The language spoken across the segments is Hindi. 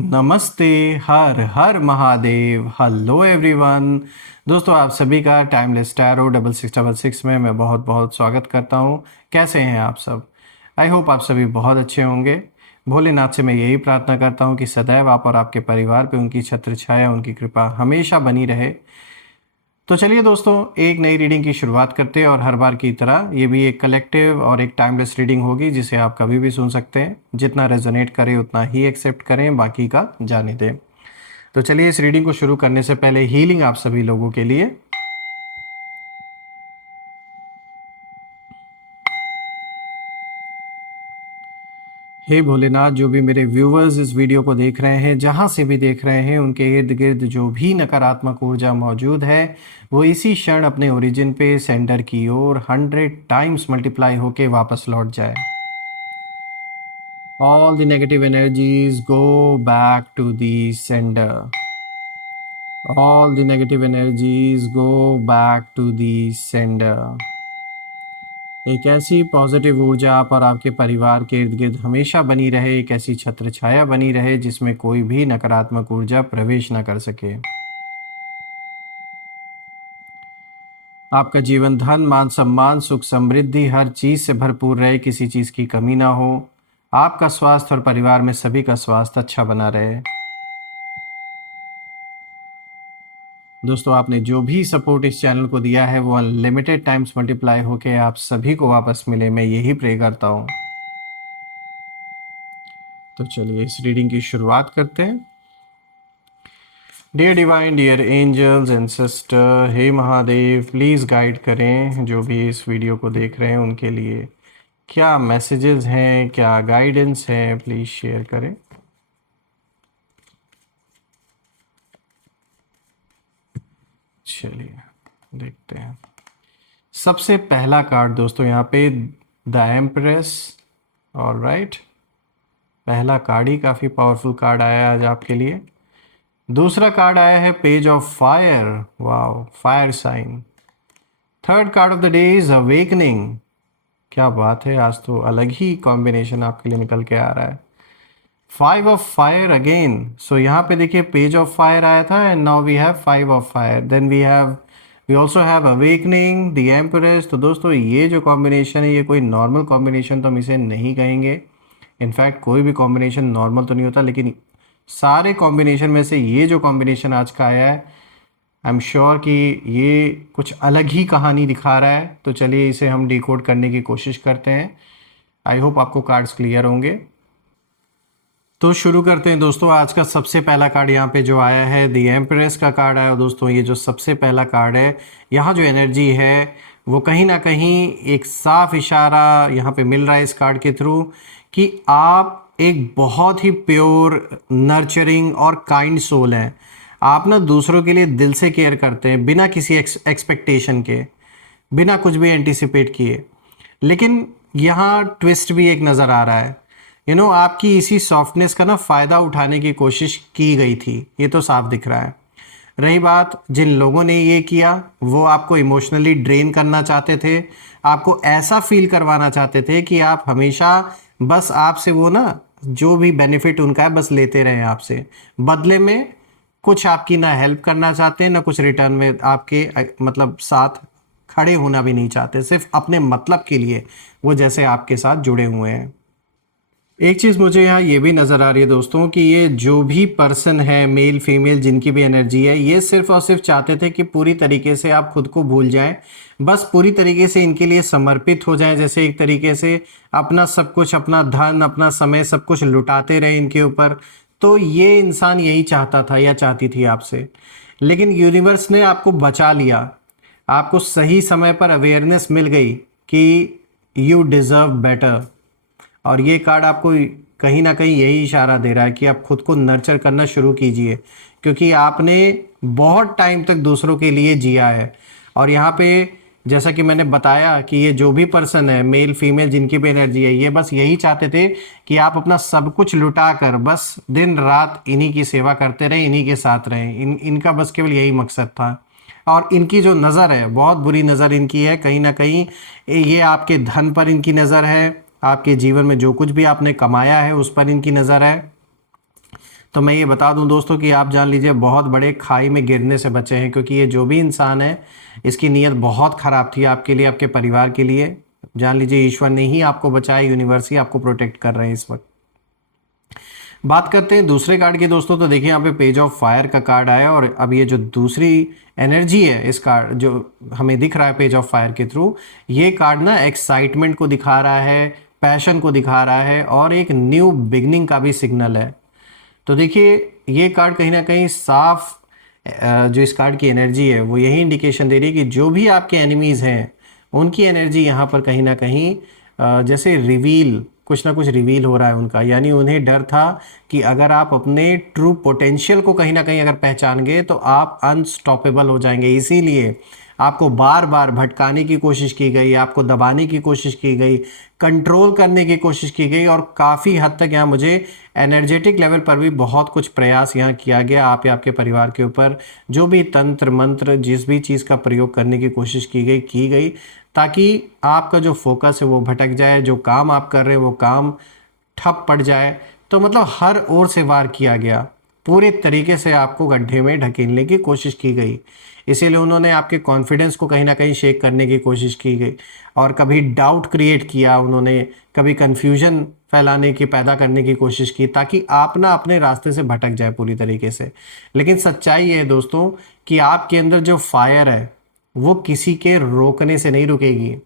नमस्ते। हर हर महादेव। Hello everyone. दोस्तों आप सभी का टाइमलेस टैरो 6666 में मैं बहुत बहुत स्वागत करता हूँ। कैसे हैं आप सब? आई होप आप सभी बहुत अच्छे होंगे। भोलेनाथ से मैं यही प्रार्थना करता हूँ कि सदैव आप और आपके परिवार पे उनकी छत्र छाया, उनकी कृपा हमेशा बनी रहे। तो चलिए दोस्तों, एक नई रीडिंग की शुरुआत करते हैं और हर बार की तरह ये भी एक कलेक्टिव और एक टाइमलेस रीडिंग होगी जिसे आप कभी भी सुन सकते हैं। जितना रेजोनेट करे उतना ही एक्सेप्ट करें, बाकी का जाने दें। तो चलिए इस रीडिंग को शुरू करने से पहले हीलिंग आप सभी लोगों के लिए। हे भोलेनाथ, जो भी मेरे व्यूवर्स इस वीडियो को देख रहे हैं, जहाँ से भी देख रहे हैं, उनके इर्द गिर्द जो भी नकारात्मक ऊर्जा मौजूद है वो इसी क्षण अपने ओरिजिन पे सेंटर की ओर 100 टाइम्स मल्टीप्लाई होके वापस लौट जाए। All the negative energies go back to the sender. All the negative energies go back to the sender. एक ऐसी पॉजिटिव ऊर्जा आप और आपके परिवार के इर्द गिर्द हमेशा बनी रहे, एक ऐसी छत्र छाया बनी रहे जिसमें कोई भी नकारात्मक ऊर्जा प्रवेश न कर सके। आपका जीवन धन, मान सम्मान, सुख समृद्धि हर चीज़ से भरपूर रहे, किसी चीज़ की कमी ना हो। आपका स्वास्थ्य और परिवार में सभी का स्वास्थ्य अच्छा बना रहे। दोस्तों आपने जो भी सपोर्ट इस चैनल को दिया है वो अनलिमिटेड टाइम्स मल्टीप्लाई होके आप सभी को वापस मिले, मैं यही प्रे करता हूँ। तो चलिए इस रीडिंग की शुरुआत करते हैं। Dear divine, dear angels and sister, हे महादेव, प्लीज़ गाइड करें जो भी इस वीडियो को देख रहे हैं उनके लिए क्या मैसेजेस हैं, क्या गाइडेंस है, प्लीज़ शेयर करें। चलिए देखते हैं। सबसे पहला कार्ड दोस्तों यहाँ पे द एम्प्रेस। ऑलराइट, पहला कार्ड ही काफ़ी पावरफुल कार्ड आया है आज आपके लिए। दूसरा कार्ड आया है page of fire. Wow, fire sign. Third card of the day is awakening. क्या बात है, आज तो अलग ही कॉम्बिनेशन आपके लिए निकल के आ रहा है। 5 ऑफ फायर अगेन। सो यहाँ पे देखिए पेज ऑफ फायर आया था and now we have 5 of fire, then we also have awakening, the empress. तो दोस्तों ये जो कॉम्बिनेशन है ये कोई नॉर्मल कॉम्बिनेशन तो हम इसे नहीं कहेंगे। इनफैक्ट कोई भी कॉम्बिनेशन नॉर्मल तो नहीं होता, लेकिन सारे कॉम्बिनेशन में से ये जो कॉम्बिनेशन आज का आया है आई एम श्योर कि ये कुछ अलग ही कहानी दिखा रहा है। तो चलिए इसे हम डिकोड करने की कोशिश करते हैं। आई होप आपको कार्ड्स क्लियर होंगे। तो शुरू करते हैं दोस्तों। आज का सबसे पहला कार्ड यहाँ पे जो आया है द एम्प्रेस का कार्ड आया। दोस्तों ये जो सबसे पहला कार्ड है, यहाँ जो एनर्जी है वो कहीं ना कहीं एक साफ इशारा यहाँ पे मिल रहा है इस कार्ड के थ्रू कि आप एक बहुत ही प्योर, नर्चरिंग और काइंड सोल हैं। आप ना दूसरों के लिए दिल से केयर करते हैं, बिना किसी एक्सपेक्टेशन के, बिना कुछ भी एंटिसिपेट किए। लेकिन यहाँ ट्विस्ट भी एक नज़र आ रहा है। आपकी इसी सॉफ्टनेस का ना फ़ायदा उठाने की कोशिश की गई थी, ये तो साफ दिख रहा है। रही बात जिन लोगों ने ये किया, वो आपको इमोशनली ड्रेन करना चाहते थे, आपको ऐसा फील करवाना चाहते थे कि आप हमेशा बस आपसे वो ना जो भी बेनिफिट उनका है बस लेते रहें आपसे, बदले में कुछ आपकी ना हेल्प करना चाहते हैं ना कुछ रिटर्न में आपके मतलब साथ खड़े होना भी नहीं चाहते, सिर्फ अपने मतलब के लिए वो जैसे आपके साथ जुड़े हुए हैं। एक चीज़ मुझे यहाँ ये भी नज़र आ रही है दोस्तों कि ये जो भी पर्सन है, मेल फीमेल जिनकी भी एनर्जी है, ये सिर्फ और सिर्फ चाहते थे कि पूरी तरीके से आप खुद को भूल जाएं, बस पूरी तरीके से इनके लिए समर्पित हो जाएं। जैसे एक तरीके से अपना सब कुछ, अपना धन, अपना समय, सब कुछ लुटाते रहे इनके ऊपर। तो ये इंसान यही चाहता था या चाहती थी आपसे, लेकिन यूनिवर्स ने आपको बचा लिया। आपको सही समय पर अवेयरनेस मिल गई कि यू डिज़र्व बेटर। और ये कार्ड आपको कहीं ना कहीं यही इशारा दे रहा है कि आप खुद को नर्चर करना शुरू कीजिए, क्योंकि आपने बहुत टाइम तक दूसरों के लिए जिया है। और यहाँ पे जैसा कि मैंने बताया कि ये जो भी पर्सन है, मेल फीमेल जिनकी भी एनर्जी है, ये बस यही चाहते थे कि आप अपना सब कुछ लुटा कर बस दिन रात इन्हीं की सेवा करते रहें, इन्हीं के साथ रहें। इनका बस केवल यही मकसद था। और इनकी जो नज़र है, बहुत बुरी नज़र इनकी है। कहीं ना कहीं ये आपके धन पर इनकी नज़र है, आपके जीवन में जो कुछ भी आपने कमाया है उस पर इनकी नज़र है। तो मैं ये बता दूं दोस्तों कि आप जान लीजिए बहुत बड़े खाई में गिरने से बचे हैं, क्योंकि ये जो भी इंसान है इसकी नीयत बहुत ख़राब थी आपके लिए, आपके परिवार के लिए। जान लीजिए ईश्वर ने ही आपको बचाया, यूनिवर्स ही आपको प्रोटेक्ट कर रहे हैं इस वक्त। बात करते हैं दूसरे कार्ड की दोस्तों। तो देखिए यहाँ पे पेज ऑफ फायर का कार्ड आया, और अब ये जो दूसरी एनर्जी है इस कार्ड जो हमें दिख रहा है पेज ऑफ फायर के थ्रू, ये कार्ड ना एक्साइटमेंट को दिखा रहा है, पैशन को दिखा रहा है, और एक न्यू बिगनिंग का भी सिग्नल है। तो देखिए ये कार्ड कहीं ना कहीं साफ जो इस कार्ड की एनर्जी है वो यही इंडिकेशन दे रही है कि जो भी आपके एनिमीज़ हैं उनकी एनर्जी यहाँ पर कहीं ना कहीं जैसे रिवील, कुछ ना कुछ रिवील हो रहा है उनका। यानी उन्हें डर था कि अगर आप अपने ट्रू पोटेंशियल को कहीं ना कहीं अगर पहचान गए तो आप अनस्टॉपेबल हो जाएंगे। इसीलिए आपको बार बार भटकाने की कोशिश की गई, आपको दबाने की कोशिश की गई, कंट्रोल करने की कोशिश की गई, और काफ़ी हद तक यहाँ मुझे एनर्जेटिक लेवल पर भी बहुत कुछ प्रयास यहाँ किया गया आप या आपके परिवार के ऊपर। जो भी तंत्र मंत्र, जिस भी चीज़ का प्रयोग करने की कोशिश की गई ताकि आपका जो फोकस है वो भटक जाए, जो काम आप कर रहे हैं वो काम ठप पड़ जाए। तो मतलब हर ओर से वार किया गया, पूरे तरीके से आपको गड्ढे में ढकेलने की कोशिश की गई। इसीलिए उन्होंने आपके कॉन्फिडेंस को कहीं ना कहीं शेक करने की कोशिश की गई, और कभी डाउट क्रिएट किया उन्होंने, कभी कन्फ्यूजन फैलाने की, पैदा करने की कोशिश की, ताकि आप ना अपने रास्ते से भटक जाए पूरी तरीके से। लेकिन सच्चाई ये है दोस्तों कि आपके अंदर जो फायर है वो किसी के रोकने से नहीं रुकेगी।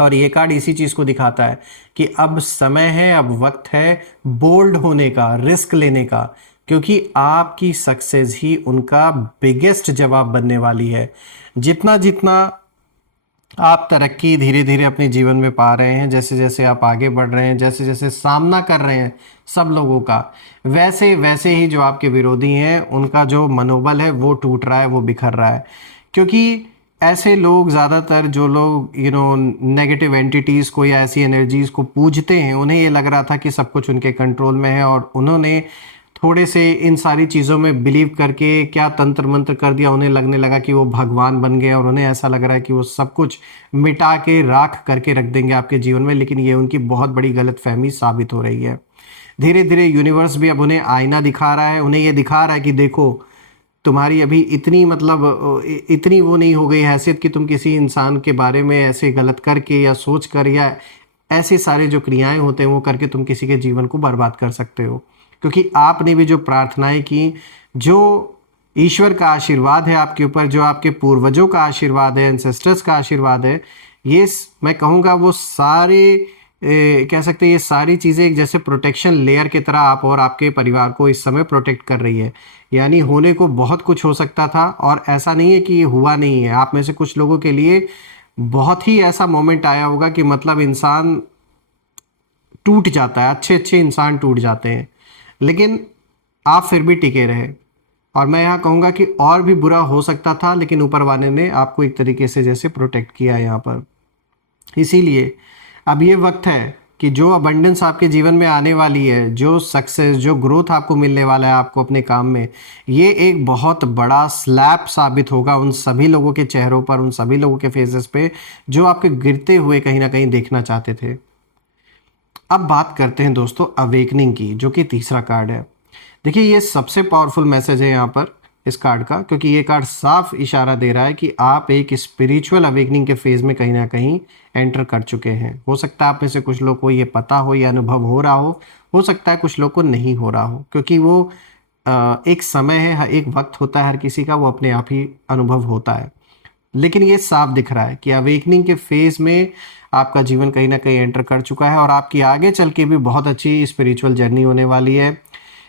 और ये कार्ड इसी चीज़ को दिखाता है कि अब समय है, अब वक्त है बोल्ड होने का, रिस्क लेने का, क्योंकि आपकी सक्सेस ही उनका बिगेस्ट जवाब बनने वाली है। जितना जितना आप तरक्की धीरे धीरे अपने जीवन में पा रहे हैं, जैसे जैसे आप आगे बढ़ रहे हैं, जैसे जैसे सामना कर रहे हैं सब लोगों का, वैसे वैसे ही जो आपके विरोधी हैं उनका जो मनोबल है वो टूट रहा है, वो बिखर रहा है। क्योंकि ऐसे लोग ज़्यादातर, जो लोग नेगेटिव एंटिटीज़ को या ऐसी एनर्जीज़ को पूजते हैं, उन्हें ये लग रहा था कि सब कुछ उनके कंट्रोल में है, और उन्होंने थोड़े से इन सारी चीज़ों में बिलीव करके क्या तंत्र मंत्र कर दिया, उन्हें लगने लगा कि वो भगवान बन गए, और उन्हें ऐसा लग रहा है कि वो सब कुछ मिटा के राख करके रख देंगे आपके जीवन में। लेकिन ये उनकी बहुत बड़ी गलतफहमी साबित हो रही है। धीरे धीरे यूनिवर्स भी अब उन्हें आईना दिखा रहा है, उन्हें ये दिखा रहा है कि देखो तुम्हारी अभी इतनी इतनी वो नहीं हो गई हैसियत कि तुम किसी इंसान के बारे में ऐसे गलत करके या सोच कर या ऐसे सारे जो क्रियाएं होते हैं वो करके तुम किसी के जीवन को बर्बाद कर सकते हो। क्योंकि आपने भी जो प्रार्थनाएं की, जो ईश्वर का आशीर्वाद है आपके ऊपर, जो आपके पूर्वजों का आशीर्वाद है, एंसेस्टर्स का आशीर्वाद है, ये मैं कहूँगा वो सारे कह सकते हैं ये सारी चीज़ें एक जैसे प्रोटेक्शन लेयर की तरह आप और आपके परिवार को इस समय प्रोटेक्ट कर रही है। यानी होने को बहुत कुछ हो सकता था, और ऐसा नहीं है कि ये हुआ नहीं है। आप में से कुछ लोगों के लिए बहुत ही ऐसा मोमेंट आया होगा कि मतलब इंसान टूट जाता है, अच्छे अच्छे इंसान टूट जाते हैं, लेकिन आप फिर भी टिके रहे। और मैं यहाँ कहूँगा कि और भी बुरा हो सकता था, लेकिन ऊपर वाले ने आपको एक तरीके से जैसे प्रोटेक्ट किया यहाँ पर। इसीलिए अब ये वक्त है कि जो अबंडेंस आपके जीवन में आने वाली है, जो सक्सेस, जो ग्रोथ आपको मिलने वाला है आपको अपने काम में, ये एक बहुत बड़ा स्लैप साबित होगा उन सभी लोगों के चेहरों पर, उन सभी लोगों के फेसेस पे जो आपके गिरते हुए कहीं ना कहीं देखना चाहते थे। अब बात करते हैं दोस्तों अवेकनिंग की, जो कि तीसरा कार्ड है। देखिए ये सबसे पावरफुल मैसेज है यहाँ पर इस कार्ड का, क्योंकि ये कार्ड साफ इशारा दे रहा है कि आप एक स्पिरिचुअल अवेकनिंग के फेज़ में कहीं ना कहीं एंटर कर चुके हैं। हो सकता है आप में से कुछ लोग को ये पता हो या अनुभव हो रहा हो सकता है कुछ लोग को नहीं हो रहा हो, क्योंकि वो एक समय है, एक वक्त होता है हर किसी का, वो अपने आप ही अनुभव होता है। लेकिन ये साफ दिख रहा है कि अवेकनिंग के फेज़ में आपका जीवन कहीं ना कहीं एंटर कर चुका है, और आपकी आगे चल के भी बहुत अच्छी स्पिरिचुअल जर्नी होने वाली है।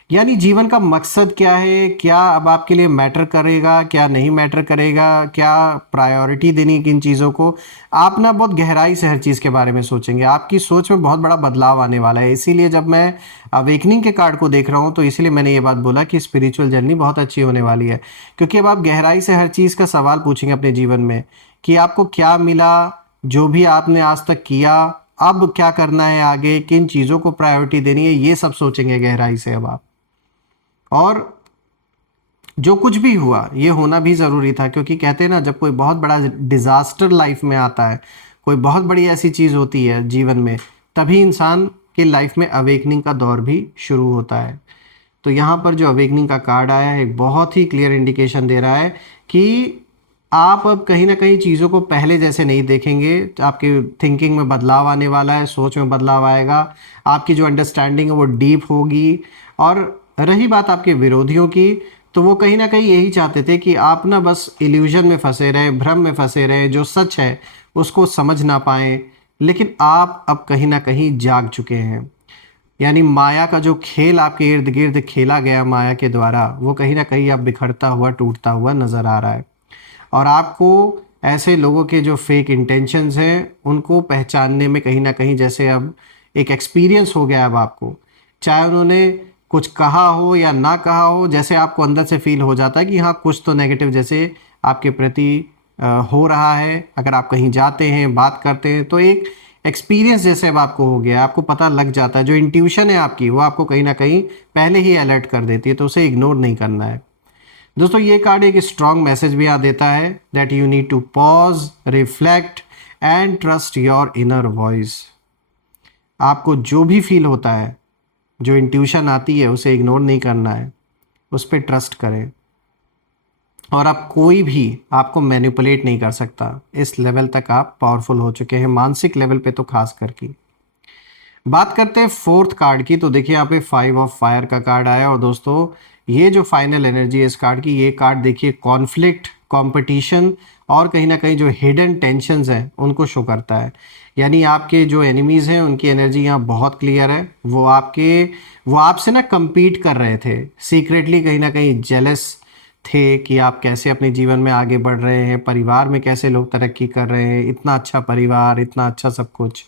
यानी जीवन का मकसद क्या है, क्या अब आपके लिए मैटर करेगा, क्या नहीं मैटर करेगा, क्या प्रायोरिटी देनी किन चीज़ों को, आप ना बहुत गहराई से हर चीज़ के बारे में सोचेंगे। आपकी सोच में बहुत बड़ा बदलाव आने वाला है। इसीलिए जब मैं अवेकनिंग के कार्ड को देख रहा हूँ तो इसलिए मैंने ये बात बोला कि स्पिरिचुअल जर्नी बहुत अच्छी होने वाली है, क्योंकि अब आप गहराई से हर चीज़ का सवाल पूछेंगे अपने जीवन में कि आपको क्या मिला, जो भी आपने आज तक किया, अब क्या करना है आगे, किन चीज़ों को प्रायोरिटी देनी है, ये सब सोचेंगे गहराई से अब आप। और जो कुछ भी हुआ ये होना भी ज़रूरी था, क्योंकि कहते हैं ना जब कोई बहुत बड़ा डिज़ास्टर लाइफ में आता है, कोई बहुत बड़ी ऐसी चीज़ होती है जीवन में, तभी इंसान की लाइफ में अवेकनिंग का दौर भी शुरू होता है। तो यहाँ पर जो अवेकनिंग का कार्ड आया है एक बहुत ही क्लियर इंडिकेशन दे रहा है कि आप अब कहीं ना कहीं चीज़ों को पहले जैसे नहीं देखेंगे। आपकी थिंकिंग में बदलाव आने वाला है, सोच में बदलाव आएगा, आपकी जो अंडरस्टैंडिंग है वो डीप होगी। और रही बात आपके विरोधियों की, तो वो कहीं ना कहीं यही चाहते थे कि आप ना बस इल्यूजन में फंसे रहें, भ्रम में फंसे रहें, जो सच है उसको समझ ना पाएं। लेकिन आप अब कहीं ना कहीं जाग चुके हैं। यानी माया का जो खेल आपके इर्द गिर्द खेला गया माया के द्वारा, वो कहीं ना कहीं अब बिखरता हुआ, टूटता हुआ नजर आ रहा है। और आपको ऐसे लोगों के जो फेक इंटेंशंस हैं उनको पहचानने में कहीं ना कहीं जैसे अब एक एक्सपीरियंस हो गया अब आपको। चाहे उन्होंने कुछ कहा हो या ना कहा हो, जैसे आपको अंदर से फील हो जाता है कि हाँ कुछ तो नेगेटिव जैसे आपके प्रति हो रहा है। अगर आप कहीं जाते हैं, बात करते हैं, तो एक एक्सपीरियंस जैसे अब आपको हो गया, आपको पता लग जाता है। जो इंट्यूशन है आपकी वो आपको कहीं ना कहीं पहले ही अलर्ट कर देती है, तो उसे इग्नोर नहीं करना है। दोस्तों ये कार्ड एक स्ट्रॉन्ग मैसेज भी यहाँ देता है that you need to pause, reflect and trust your inner voice. आपको जो भी फील होता है, जो इंट्यूशन आती है, उसे इग्नोर नहीं करना है, उस पर ट्रस्ट करें। और अब कोई भी आपको मैनिपुलेट नहीं कर सकता। इस लेवल तक आप पावरफुल हो चुके हैं, मानसिक लेवल पे तो खास करके। बात करते हैं फोर्थ कार्ड की, तो देखिए यहाँ पे 5 ऑफ फायर का कार्ड आया। और दोस्तों ये जो फाइनल एनर्जी है इस कार्ड की, ये कार्ड देखिए कॉन्फ्लिक्ट, कंपटीशन और कहीं ना कहीं जो हिडन टेंशन्स हैं उनको शो करता है। यानी आपके जो एनिमीज़ हैं उनकी एनर्जी यहाँ बहुत क्लियर है। वो आपसे ना compete कर रहे थे सीक्रेटली, कहीं ना कहीं जेलस थे कि आप कैसे अपने जीवन में आगे बढ़ रहे हैं, परिवार में कैसे लोग तरक्की कर रहे हैं, इतना अच्छा परिवार, इतना अच्छा सब कुछ।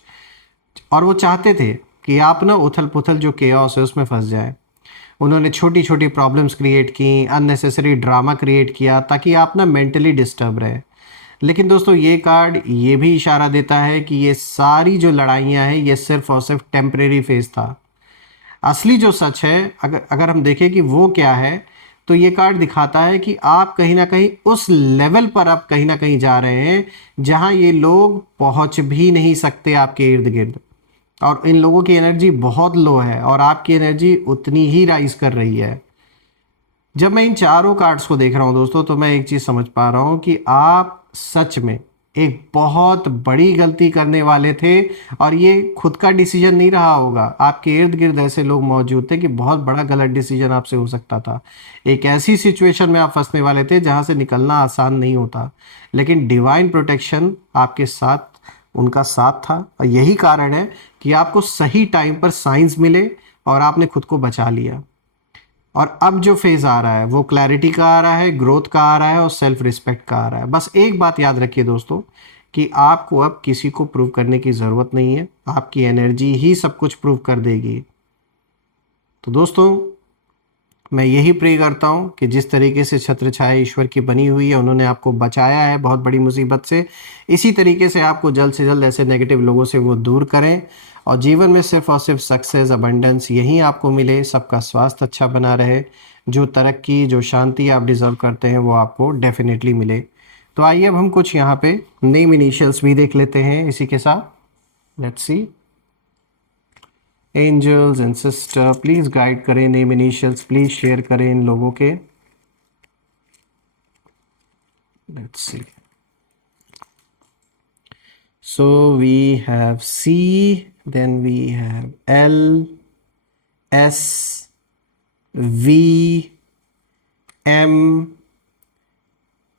और वो चाहते थे कि आप ना उथल पुथल जो केओस है उसमें फंस जाए। उन्होंने छोटी छोटी प्रॉब्लम्स क्रिएट की, अननेसेसरी ड्रामा क्रिएट किया ताकि आप ना मेंटली डिस्टर्ब रहे। लेकिन दोस्तों ये कार्ड ये भी इशारा देता है कि ये सारी जो लड़ाइयाँ हैं ये सिर्फ और सिर्फ टेम्परेरी फेज था। असली जो सच है, अगर अगर हम देखें कि वो क्या है, तो ये कार्ड दिखाता है कि आप कहीं ना कहीं उस लेवल पर आप कहीं ना कहीं जा रहे हैं जहां ये लोग पहुंच भी नहीं सकते आपके इर्द गिर्द। और इन लोगों की एनर्जी बहुत लो है और आपकी एनर्जी उतनी ही राइज कर रही है। जब मैं इन चारों कार्ड्स को देख रहा हूं दोस्तों, तो मैं एक चीज समझ पा रहा हूं कि आप सच में एक बहुत बड़ी गलती करने वाले थे। और ये खुद का डिसीजन नहीं रहा होगा, आपके इर्द गिर्द ऐसे लोग मौजूद थे कि बहुत बड़ा गलत डिसीजन आपसे हो सकता था। एक ऐसी सिचुएशन में आप फंसने वाले थे जहां से निकलना आसान नहीं होता। लेकिन डिवाइन प्रोटेक्शन आपके साथ, उनका साथ था। और यही कारण है कि आपको सही टाइम पर साइंस मिले और आपने खुद को बचा लिया। और अब जो फेज आ रहा है वो क्लैरिटी का आ रहा है, ग्रोथ का आ रहा है और सेल्फ रिस्पेक्ट का आ रहा है। बस एक बात याद रखिए दोस्तों कि आपको अब किसी को प्रूव करने की ज़रूरत नहीं है, आपकी एनर्जी ही सब कुछ प्रूव कर देगी। तो दोस्तों मैं यही प्रे करता हूँ कि जिस तरीके से छत्र छाया ईश्वर की बनी हुई है, उन्होंने आपको बचाया है बहुत बड़ी मुसीबत से, इसी तरीके से आपको जल्द से जल्द ऐसे नेगेटिव लोगों से वो दूर करें। और जीवन में सिर्फ और सिर्फ सक्सेस, अबंडेंस यही आपको मिले, सबका स्वास्थ्य अच्छा बना रहे, जो तरक्की, जो शांति आप डिज़र्व करते हैं वो आपको डेफिनेटली मिले। तो आइए अब हम कुछ यहाँ पे नेम इनिशियल्स भी देख लेते हैं इसी के साथ। Let's see. Angels and sister please guide करें, नेम इनिशियल्स प्लीज़ शेयर करें इन लोगों के। Let's see. So we have C, then we have L, S, V, M,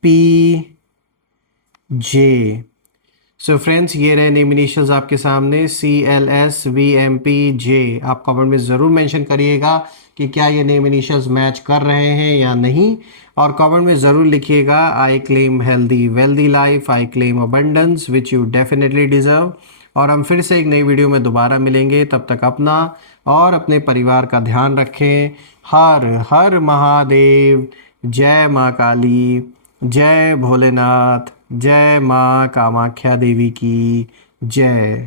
P, J। So friends ये रहे नेम इनिशियल्स आपके सामने, CLSVMPJ। आप कमेंट में ज़रूर मेंशन करिएगा कि क्या ये नेम इनिशियल्स मैच कर रहे हैं या नहीं। और कमेंट में ज़रूर लिखिएगा I claim healthy wealthy life, I claim abundance which you definitely deserve. और हम फिर से एक नई वीडियो में दोबारा मिलेंगे, तब तक अपना और अपने परिवार का ध्यान रखें। हर हर महादेव। जय माँ काली, जय भोलेनाथ, जय माँ कामाख्या देवी की जय।